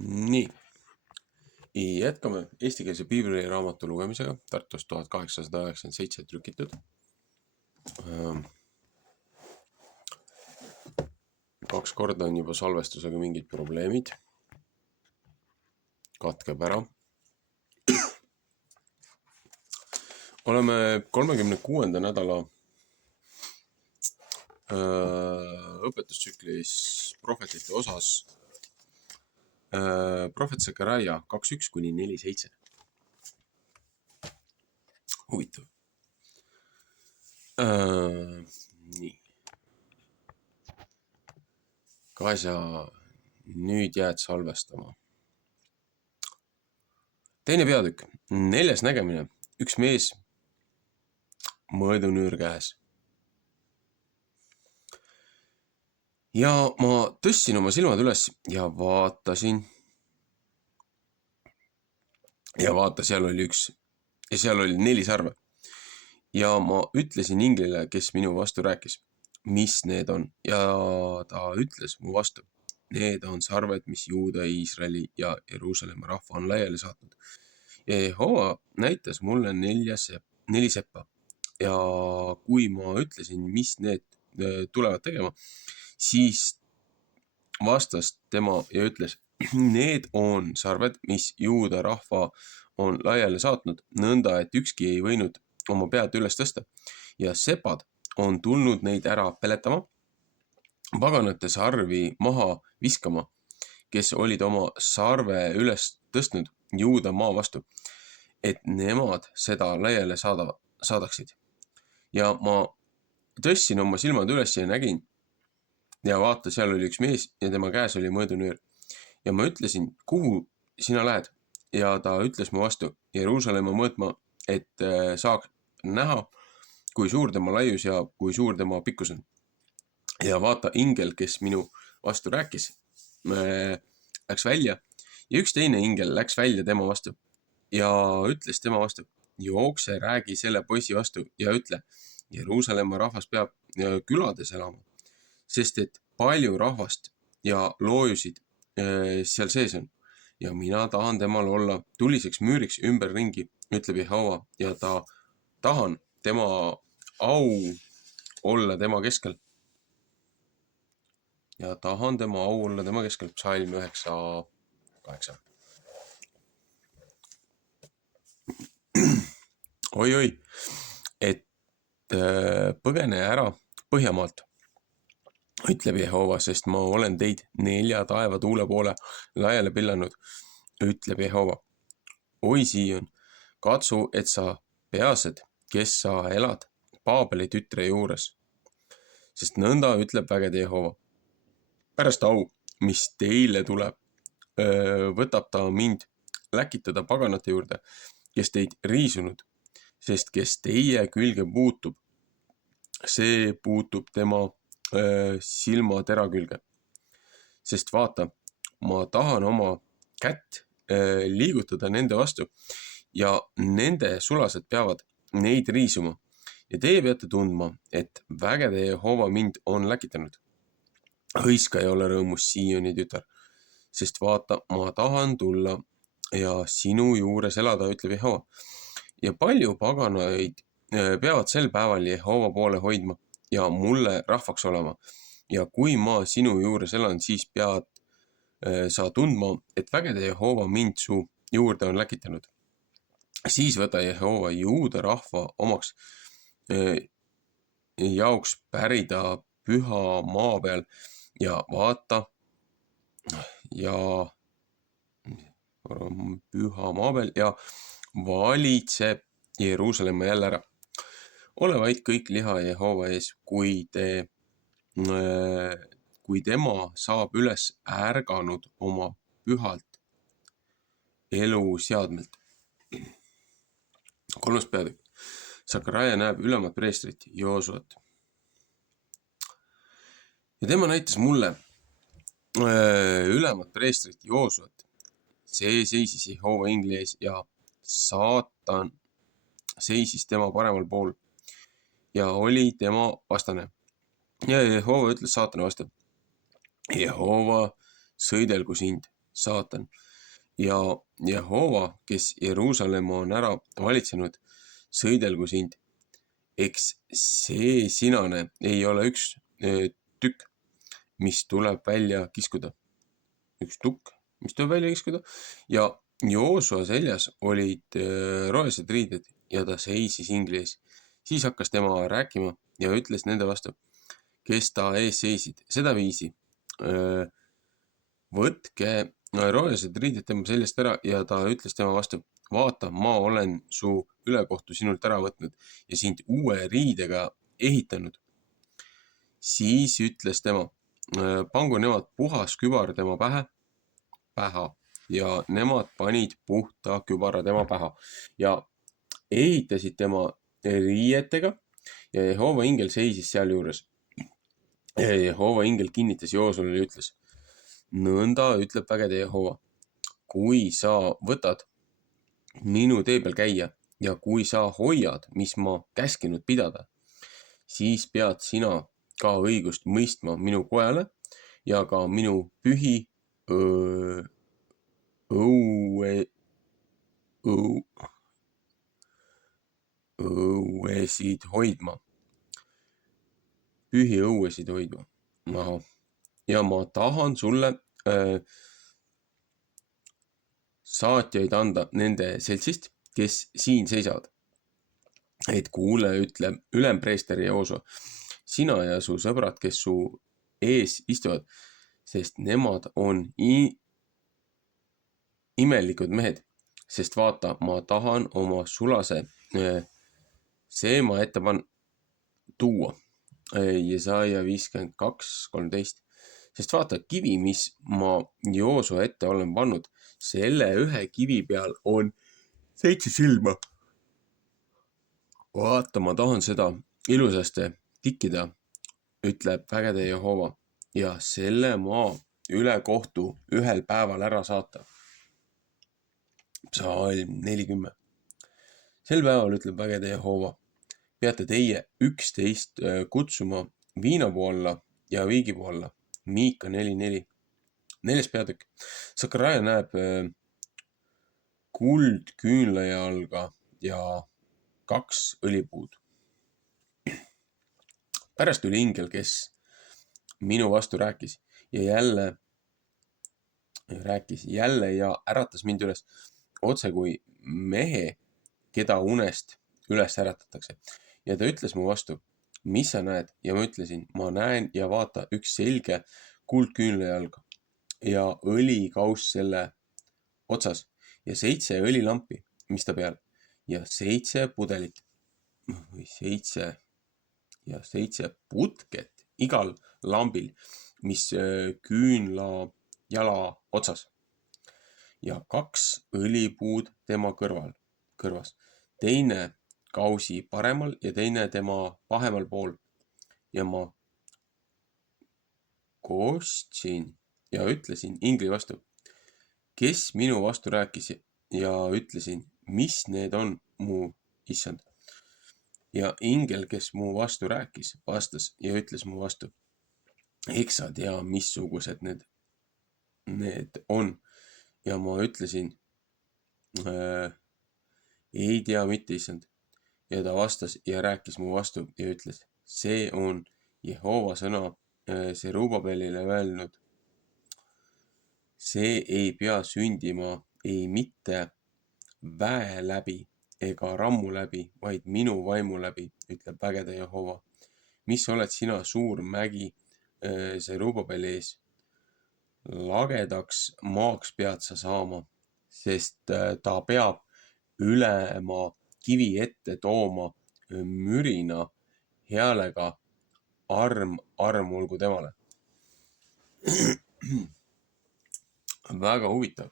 Nii, jätkame eestikeelse piibliraamatu lugemisega, Tartus 1897 trükitud. Kaks korda on juba salvestusega mingid probleemid. Katkeb ära. Oleme 36. nädala õpetustsüklis prohvetite osas. Prohvet Sakaraia 2.1-4.7. Huvitav. Nii. Kaisa, nüüd jääd salvestama. Teine peatükk. 4. nägemine. Üks mees mõõdunüür käes. Ja ma tõstsin oma silmad üles ja vaatasin. Ja vaata, seal oli 4 sarve. Ja ma ütlesin inglile, kes minu vastu rääkis, mis need on. Ja ta ütles mu vastu, need on sarved, mis Juuda, Iisraeli ja Jeruusalemma rahva on laiali saatnud. Ja Jehova näitas mulle 4 seppa. Ja kui ma ütlesin, mis need tulevad tegema, siis vastas tema ja ütles, need on sarved, mis Juuda rahva on laiali saatnud, nõnda, et ükski ei võinud oma pead üles tõsta. Ja sepad on tulnud neid ära peletama, paganate sarvi maha viskama, kes olid oma sarve üles tõstnud Juuda maa vastu, et nemad seda laiali saadaksid. Ja ma tõstsin oma silmad üles ja nägin, ja vaata, seal oli üks mees ja tema käes oli mõõdunüür. Ja ma ütlesin, kuhu sina lähed? Ja ta ütles mu vastu Jeruusalemma mõõtma, et saaks näha, kui suur tema laius ja kui suur tema pikkus on. Ja vaata, ingel, kes minu vastu rääkis, läks välja ja üks teine ingel läks välja tema vastu ja ütles tema vastu, jookse, räägi selle poisi vastu ja ütle, Jeruusalemma rahvas peab külades elama, sest et palju rahvast ja loojusid seal sees on. Ja mina tahan temal olla tuliseks müüriks ümberringi, ütleb Jehova, ja tahan tema au olla tema keskel. Ja tahan tema au olla tema keskel. Psalm 9:8. Oi, et põgene ära Põhjamaalt, ütleb Jehova, sest ma olen teid 4 taeva tuule poole laiali pillanud, ütleb Jehova. Oi Siion, katsu, et sa peased, kes sa elad Paabeli tütre juures, sest nõnda ütleb vägede Jehova. Pärast au, mis teile tuleb, võtab ta mind läkitada paganate juurde, kes teid riisunud, sest kes teie külge puutub, see puutub tema silmatera külge. Sest vaata, ma tahan oma kätt liigutada nende vastu ja nende sulased peavad neid riisuma. Ja teie peate tundma, et vägede Jehova mind on läkitanud. Hõiska ei ole rõõmus Sioni tütar, sest vaata, ma tahan tulla ja sinu juures elada, ütleb Jehova. Ja palju paganaid peavad sel päeval Jehova poole hoidma ja mulle rahvaks olema. Ja kui ma sinu juures elan, siis pead sa tundma, et vägede Jehova mind su juurde on läkitanud. Siis võta Jehova Juuda rahva omaks jaoks pärida püha maa peal ja vaata ja püha maa peal ja valitseb Jeruusalemma jälle ära. Ole vaid kõik liha Jehova ees, kui tema saab üles ärganud oma pühalt eluseadmelt. 3. peatükk. Sakaraia näeb ülemat preestrit Joosuat. Ja tema näitas mulle ülemat preestrit Joosuat. See seisis Jehova ingli ees ja saatan seisis tema paremal pool ja oli tema vastane. Ja Jehova ütles saatana vastu, Jehova sõidelgu sind, saatan. Ja Jehova, kes Jeruusalemma on ära valitsenud, sõidelgu sind. Eks see sinane ei ole üks tükk, mis tuleb välja kiskuda. Üks tukk, mis tuleb välja kiskuda. Ja Joosua seljas olid rohelised riided ja ta seisis ingli ees. Siis hakkas tema rääkima ja ütles nende vastu, kes ta ees seisid, seda viisi. Võtke rohelised riided tema seljast ära ja ta ütles tema vastu, vaata, ma olen su ülekohtu sinult ära võtnud ja sind uue riidega ehitanud. Siis ütles tema, pangu nemad puhas kübar tema päha ja nemad panid puhta kübara tema päha ja ehitasid tema riietega ja Jehova ingel seisis seal juures. Jehova ingel kinnitas Joosuale ja ütles, nõnda ütleb vägede Jehova, kui sa võtad minu tee peal käia ja kui sa hoiad, mis ma käskinud pidada, siis pead sina ka õigust mõistma minu kojale ja ka minu pühi õuesid hoidma. Pühi õuesid hoidma. Ja ma tahan sulle saatjaid anda nende seltsist, kes siin seisavad. Et kuule, ütleb ülempreester Joosua, sina ja su sõbrad, kes su ees istuvad, sest nemad on imelikud mehed, sest vaata, ma tahan oma sulase seema ette tuua. Jesaja 52:13. Sest vaata, kivi, mis ma Joosua ette olen pannud, selle ühe kivi peal on 7 silma. Vaata, ma tahan seda ilusasti tikkida, ütleb vägede Jehova, ja selle maa üle kohtu ühel päeval ära saata. Psalm 40. Sel päeval ütleb vägede Jehova, peate teie 11 kutsuma viinapuu alla ja viigipuu alla. Miika 4:4. 4. peatükk. Sakaraia näeb kuldküünlajalga ja 2 õlipuud. Pärast tuli ingel, kes minu vastu rääkis jälle ja äratas mind üles, otse kui mehe, keda unest üles äratatakse. Ja ta ütles mu vastu, mis sa näed? Ja ma ütlesin, ma näen ja vaata üks selge kuldküünlajalg ja õlikauss selle otsas ja 7 õlilampi, mis ta peal ja 7 pudelit või 7 putket igal lambil, mis küünlajala otsas ja 2 õlipuud tema kõrvas, teine kausi paremal ja teine tema pahemal pool. Ja ma kostsin ja ütlesin ingli vastu, kes minu vastu rääkis ja ütlesin, mis need on, mu issand. Ja ingel, kes mu vastu rääkis, vastas ja ütles mu vastu, eks sa tea, missugused need on. Ja ma ütlesin, ei tea mitte, issand. Ja ta vastas ja rääkis mu vastu ja ütles, see on Jehova sõna Serubabelile öelnud. See ei pea sündima ei mitte väe läbi ega rammu läbi, vaid minu vaimu läbi, ütleb vägede Jehova. Mis oled sina, suur mägi Serubabeli ees? Lagedaks maaks pead sa saama, sest ta peab ülema kivi ette tooma mürina häälega, arm olgu temale. Väga huvitav.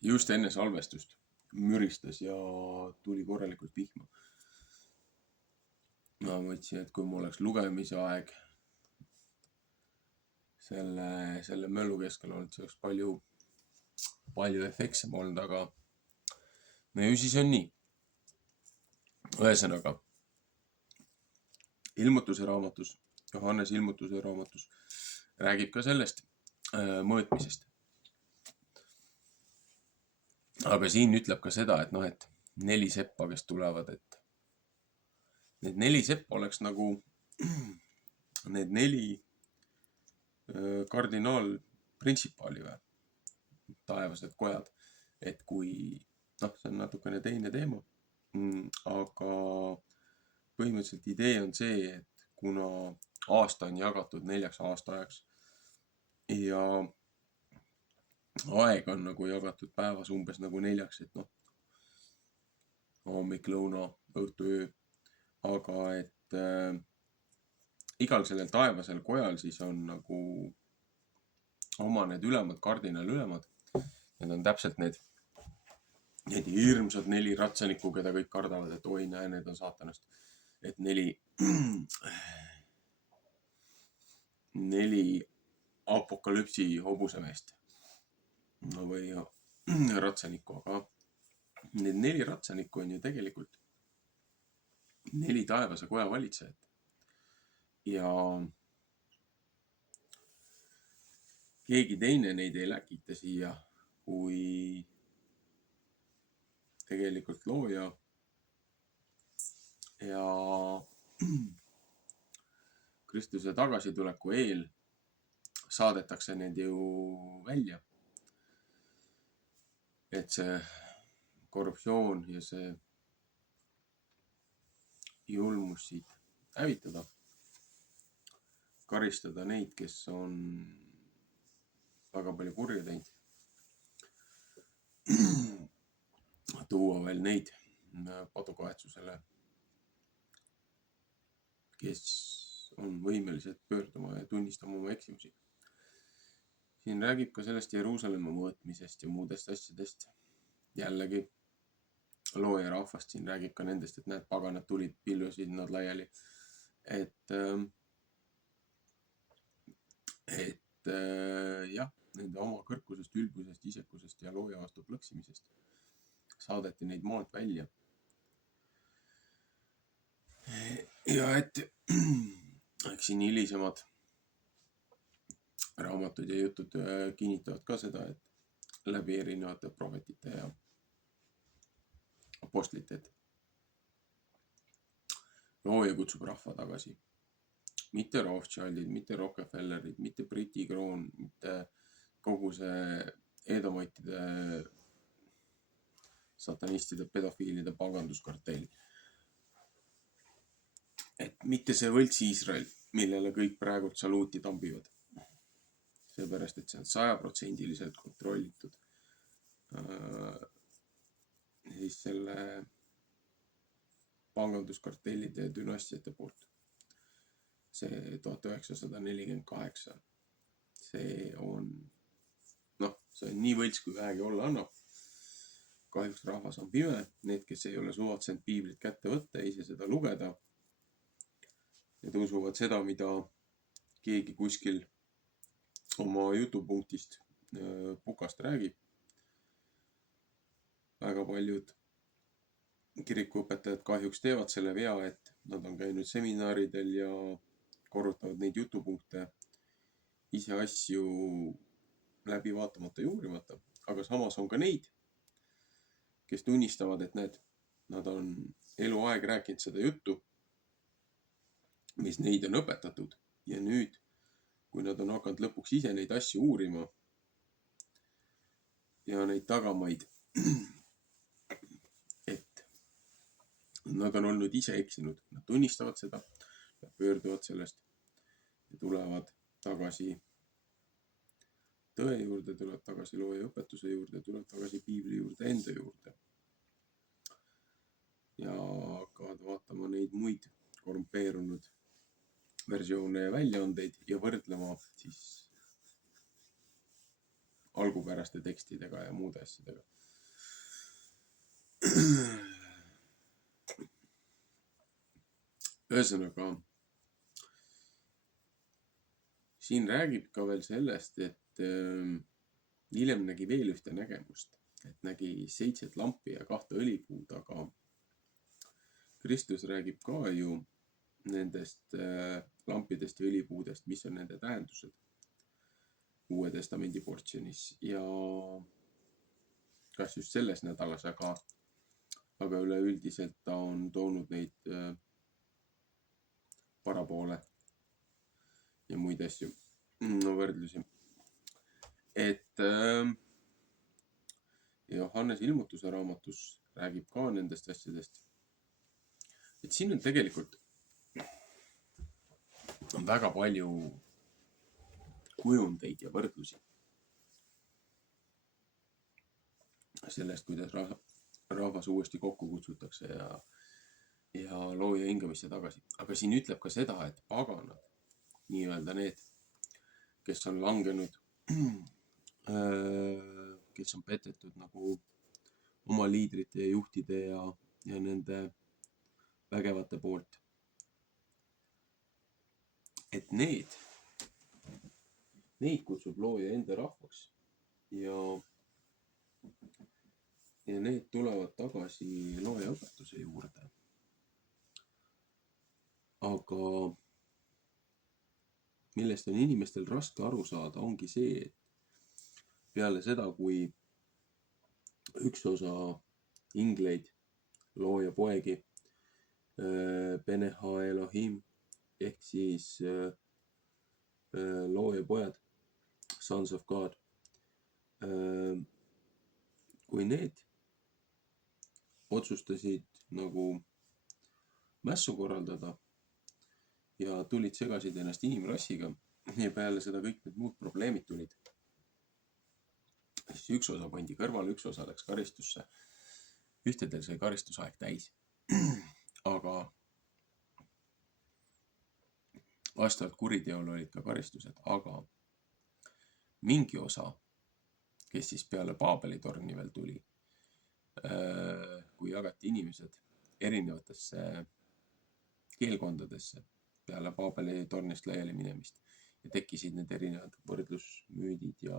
Just enne salvestust müristas ja tuli korralikult vihma. Ma mõtlesin, et kui mul oleks lugemise aeg selle möllu keskel olnud, see oleks palju efektsem olnud, aga no ju siis on nii. Ühesõnaga, ilmutuse raamatus, Johannes ilmutuse raamatus räägib ka sellest mõõtmisest. Aga siin ütleb ka seda, et noh, et 4 seppa, kes tulevad, et need 4 seppa oleks nagu need 4 kardinaalprintsipaali või taevased kojad. Et kui, noh, see on natukene teine teema, aga põhimõtteliselt idee on see, et kuna aasta on jagatud 4 aastaajaks ja aeg on nagu jagatud päevas umbes nagu 4, et noh, hommik, lõuna, õhtu, öö, aga et igal sellel taevasel kojal siis on nagu oma need ülemad, kardinaalülemad. Need on täpselt need hirmsad 4 ratsanikku, keda kõik kardavad, et oi näe, need on saatanast. Et 4 apokalüpsi hobusemeest. No või ratsanikku, aga need 4 ratsanikku on ju tegelikult 4 taevase koja valitsejat. Ja keegi teine neid ei läkita siia kui tegelikult looja ja Kristuse tagasituleku eel saadetakse need ju välja. Et see korruptsioon ja see julmus siit hävitada, karistada neid, kes on väga palju kurja teinud, tuua veel neid padukahetsusele, kes on võimelised pöörduma ja tunnistama oma eksimusi. Siin räägib ka sellest Jeruusalemma mõõtmisest ja muudest asjadest. Jällegi looja rahvast siin räägib ka nendest, et näed, paganad tulid, pillusid nad laiali. Et jah, nende oma kõrkusest, ülbusest, isekusest ja looja vastu plõksimisest saadeti neid maalt välja. Ja et eks siin hilisemad raamatud ja jutud kinnitavad ka seda, et läbi erinevate prohvetite ja apostlite, et looja kutsub rahva tagasi. Mitte Rothschildid, mitte Rockefellerid, mitte Briti kroon, mitte kogu see edomaitide, satanistide, pedofiilide panganduskartell. Et mitte see võlts Iisrael, millele kõik praegult saluuti tambivad. Seepärast, et see on 100% kontrollitud siis selle panganduskartellide ja dünastiate poolt. See 1948, see on, noh, see on nii võlts, kui vähegi olla annab. Kahjuks rahvas on pime, need, kes ei ole suvatsenud piiblit kätte võtta ja ise seda lugeda. Need usuvad seda, mida keegi kuskil oma jutupunktist pukast räägib. Väga paljud kirikuõpetajad kahjuks teevad selle vea, et nad on käinud seminaridel ja korrutavad neid jutupunkte ise asju läbi vaatamata ja uurimata. Aga samas on ka neid, kes tunnistavad, et nad on eluaeg rääkinud seda juttu, mis neid on õpetatud. Ja nüüd, kui nad on hakanud lõpuks ise neid asju uurima ja neid tagamaid, et nad on olnud ise eksinud, nad tunnistavad seda, nad pöörduvad sellest ja tulevad tagasi tõe juurde, tulevad tagasi looja õpetuse juurde, tulevad tagasi piibli juurde, enda juurde. Ja hakkavad vaatama neid muid korrumpeerunud versioone ja väljaandeid ja võrdlema siis algupäraste tekstidega ja muude asjadega. Ühesõnaga, siin räägib ka veel sellest, et hiljem nägi veel ühte nägemust, et nägi 7 lampi ja 2 õlipuud, aga Kristus räägib ka ju nendest lampidest ja õlipuudest, mis on nende tähendused Uue Testamendi portsjonis ja kas just selles nädalas, aga üleüldiselt ta on toonud neid paraboole ja muid asju, võrdlusi. Et Johannese ilmutuse raamatus räägib ka nendest asjadest. Et siin on tegelikult väga palju kujundeid ja võrdlusi sellest, kuidas rahvas uuesti kokku kutsutakse ja looja hingamisse tagasi. Aga siin ütleb ka seda, et paganad, nii-öelda need, kes on langenud, kes on petetud nagu oma liidrite ja juhtide ja nende vägevate poolt. Et neid kutsub looja enda rahvaks ja need tulevad tagasi looja õpetuse juurde. Aga millest on inimestel raske aru saada, ongi see, et peale seda, kui üks osa ingleid, looja poegi, Beneha Elohim ehk siis looja pojad, Sons of God, kui need otsustasid nagu mässu korraldada ja tulid segasid ennast inimrassiga ja peale seda kõik need muud probleemid tulid, siis üks osa pandi kõrvale, üks osa läks karistusse. Ühtedel sai karistusaeg täis. Aga vastavalt kuriteole olid ka karistused, aga mingi osa, kes siis peale Paabeli torni veel tuli, kui jagati inimesed erinevatesse keelkondadesse peale Paabeli tornist laiali minemist ja tekkisid need erinevad võrdlusmüüdid ja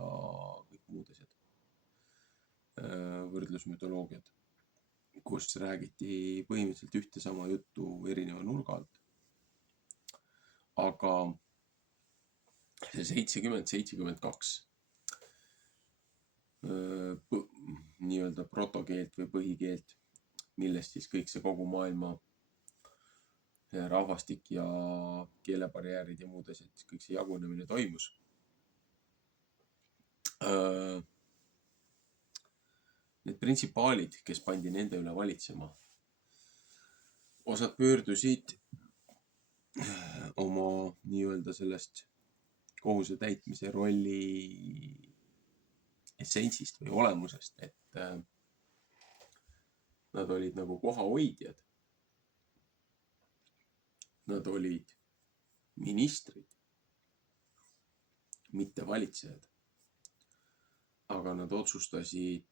kõik muud asjad, võrdlusmütoloogiad, kus räägiti põhimõtteliselt ühte sama juttu erineva nurga alt. Aga see 70-72 nii-öelda protokeelt või põhikeelt, millest siis kõik see kogu maailma rahvastik ja keelebarjäärid ja muud asjad, kõik see jagunemine toimus. Need printsipaalid, kes pandi nende üle valitsema, osad pöördusid oma nii-öelda sellest kohuse täitmise rolli essentsist või olemusest, et nad olid nagu kohahoidjad. Nad olid ministrid, mitte valitsejad. Aga nad otsustasid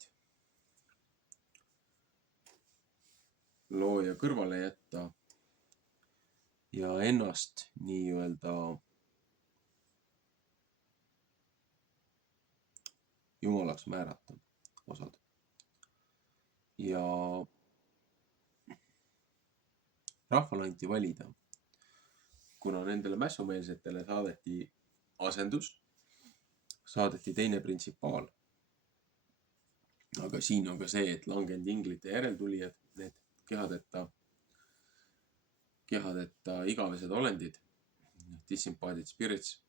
looja kõrvale jätta ja ennast nii-öelda jumalaks määrata osad. Ja rahval anti valida, kuna nendele mässumeelsetele saadeti asendus, saadeti teine printsipaal. Aga siin on ka see, et langenud inglite järeltulijad, need kehadeta igavesed olendid, disembodied spirits,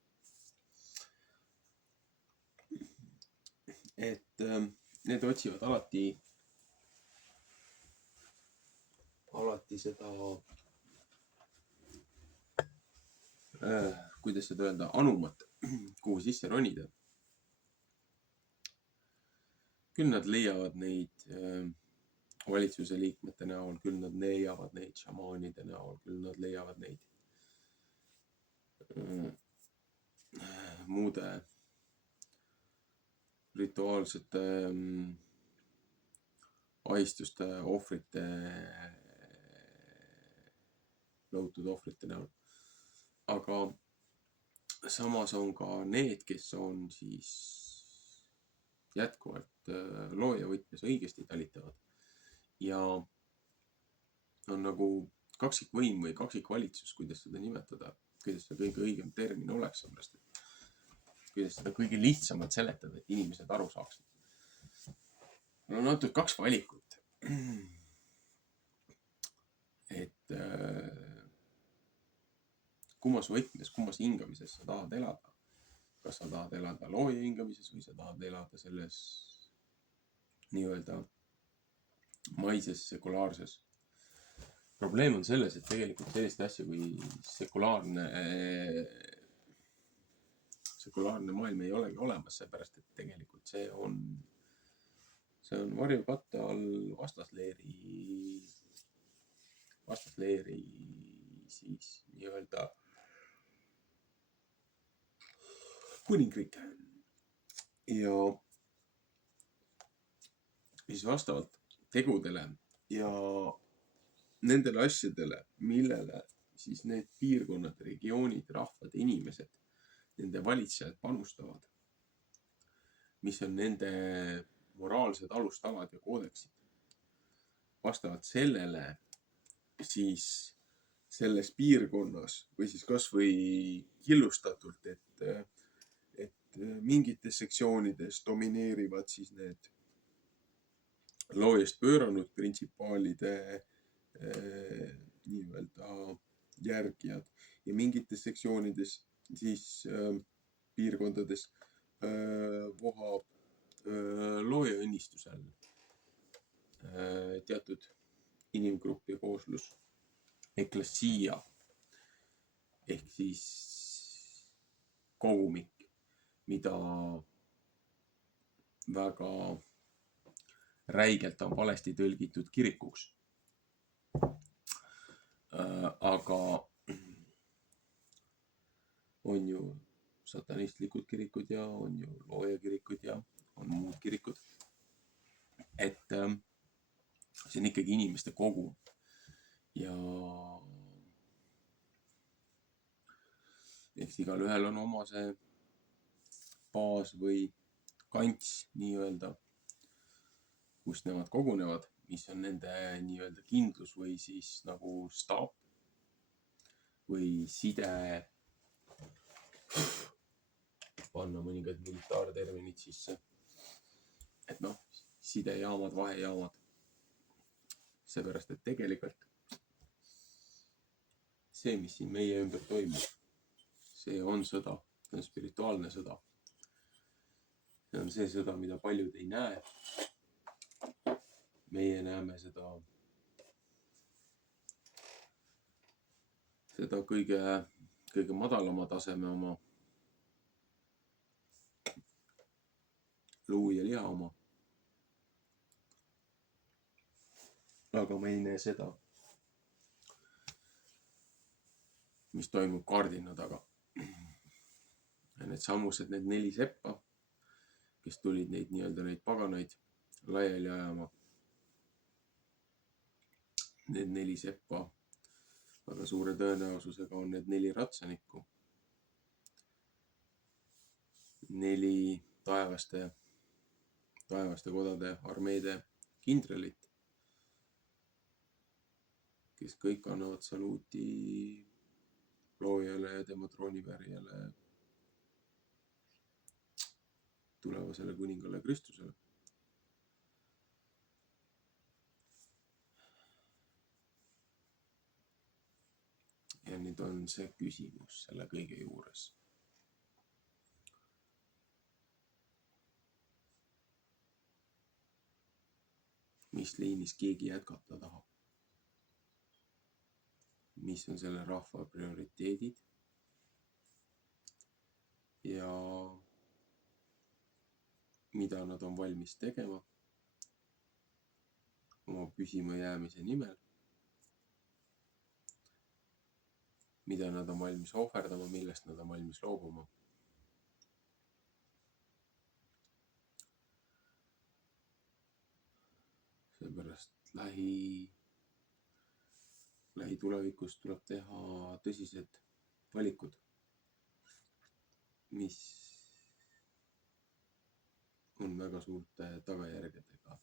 et need otsivad alati seda, kuidas seda öelda, anumat, kuhu sisse ronida. Küll nad leiavad neid valitsuse liikmete näol, küll nad leiavad neid šamaanide näol, küll nad leiavad neid muude rituaalsete aistuste, ohvrite, lõhutud ohvrite näol. Aga samas on ka need, kes on siis jätkuvalt looja võtmes õigesti talitavad ja on nagu kaksikvõim või kaksikvalitsus, kuidas seda nimetada, kuidas see kõige õigem termin oleks, seepärast et kuidas seda kõige lihtsamalt seletada, et inimesed aru saaksid. On antud 2 valikut. Et kummas võtmes, kummas hingamises sa tahad elada. Kas sa tahad elada looja hingamises või sa tahad elada selles nii-öelda maises sekulaarses. Probleem on selles, et tegelikult sellist asja kui sekulaarne maailm ei olegi olemas, seepärast, et tegelikult see on varjukatte all vastasleeri siis nii-öelda kuningriik. Ja siis vastavalt tegudele ja nendele asjadele, millele siis need piirkonnad, regioonid, rahvad, inimesed, nende valitsejad panustavad, mis on nende moraalsed alustalad ja koodeksid. Vastavalt sellele siis selles piirkonnas või siis kas või killustatult, et mingites sektsioonides domineerivad siis need loojast pööranud printsipaalide nii-öelda järgijad ja mingites sektsioonides siis piirkondades vohab looja õnnistusel teatud inimgrupp ja kooslus eklassia ehk siis kogumik, mida väga räigelt on valesti tõlgitud kirikuks. Aga on ju satanistlikud kirikud ja on ju loojakirikud ja on muud kirikud. Et see on ikkagi inimeste kogum ja eks igal ühel on oma see baas või kants nii-öelda, kus nemad kogunevad, mis on nende nii-öelda kindlus või siis nagu staap või side, panna mõningad militaarterminid sisse. Et noh, sidejaamad, vahejaamad. Seepärast, et tegelikult see, mis siin meie ümber toimub, see on sõda, see on spirituaalne sõda. See on see sõda, mida paljud ei näe. Meie näeme seda kõige madalama taseme oma, luu ja liha oma. Aga me ei näe seda, mis toimub kardina taga. Ja need sammused, need 4 seppa, kes tulid neid nii-öelda neid paganaid laiali ajama. Need 4 seppa, väga suure tõenäosusega on need 4 ratsanikku. 4 taevaste kodade armeede kindralit, kes kõik annavad saluuti loojale ja tema troonipärijale, tulevasele kuningale Kristusele. Ja nüüd on see küsimus selle kõige juures. Mis liinis keegi jätkata tahab? Mis on selle rahva prioriteedid? Ja mida nad on valmis tegema oma püsima jäämise nimel? Mida nad on valmis ohverdama, millest nad on valmis loobuma? Seepärast lähitulevikus tuleb teha tõsised valikud, mis on väga suurte tagajärgedega.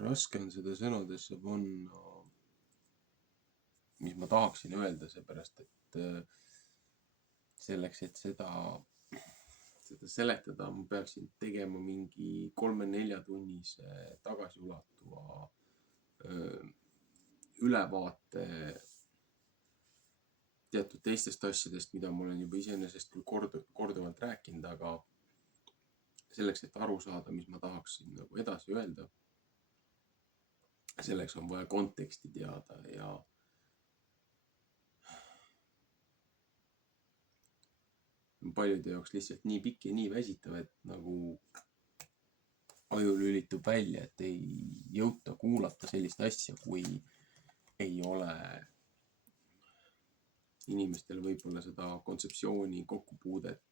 raske on seda sõnadesse panna, mis ma tahaksin öelda, seepärast et selleks, et seda seletada, ma peaksin tegema mingi 3-4 tunnise tagasiulatuva ülevaate teatud teistest asjadest, mida ma olen juba iseenesest küll korduvalt rääkinud, aga selleks, et aru saada, mis ma tahaksin nagu edasi öelda, selleks on vaja konteksti teada ja paljude jaoks lihtsalt nii pikk ja nii väsitav, et nagu aju lülitub välja, et ei jõuta kuulata sellist asja, kui ei ole inimestel võib-olla seda kontseptsiooni, kokkupuudet,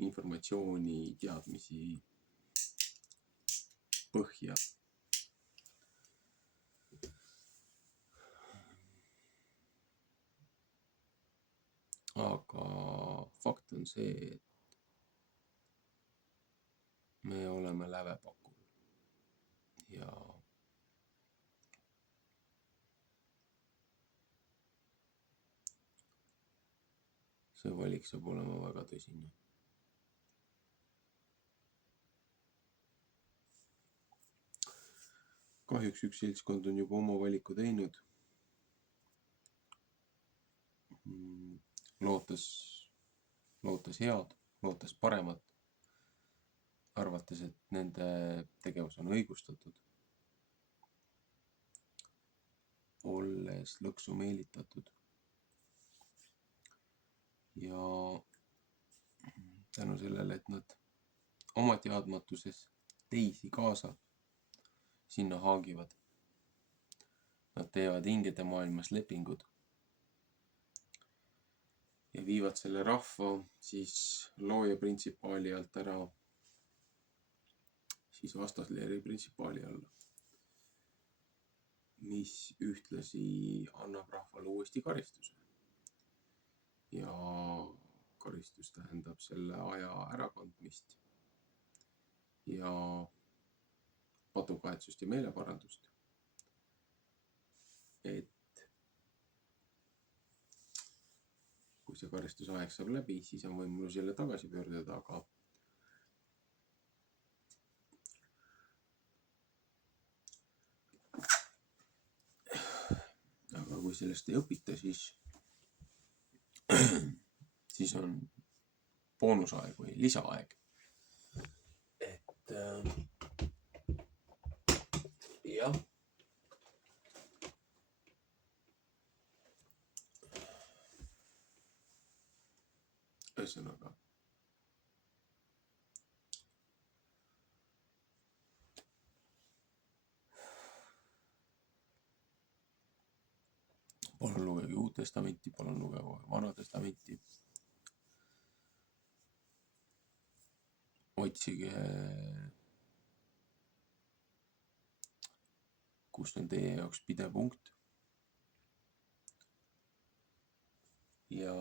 informatsiooni, teadmisi, põhja. Aga fakt on see, et me oleme lävepakul ja see valik saab olema väga tõsine. Kahjuks üks seltskond on juba oma valiku teinud. Lootes head, lootes paremat, arvates, et nende tegevus on õigustatud, olles lõksu meelitatud ja tänu sellele, et nad oma teadmatuses teisi kaasa sinna haagivad. Nad teevad hingede maailmas lepingud ja viivad selle rahva siis looja printsipaali alt ära siis vastasleeri printsipaali alla, mis ühtlasi annab rahvale uuesti karistuse. Ja karistus tähendab selle aja ärakandmist ja patukaetsust ja meeleparandust. Et kui see karistusaeg saab läbi, siis on võimalus jälle tagasi pöörduda, aga kui sellest ei õpita, siis on boonusaeg või lisaaeg. Et jah. Ühesõnaga. Palun lugege Uut Testamenti, palun lugege Vana Testamenti. Otsige, kust on teie jaoks pidev punkt. Ja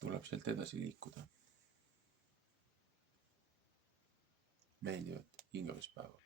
tuleb sealt edasi liikuda. Meeldivat hingamist päeva.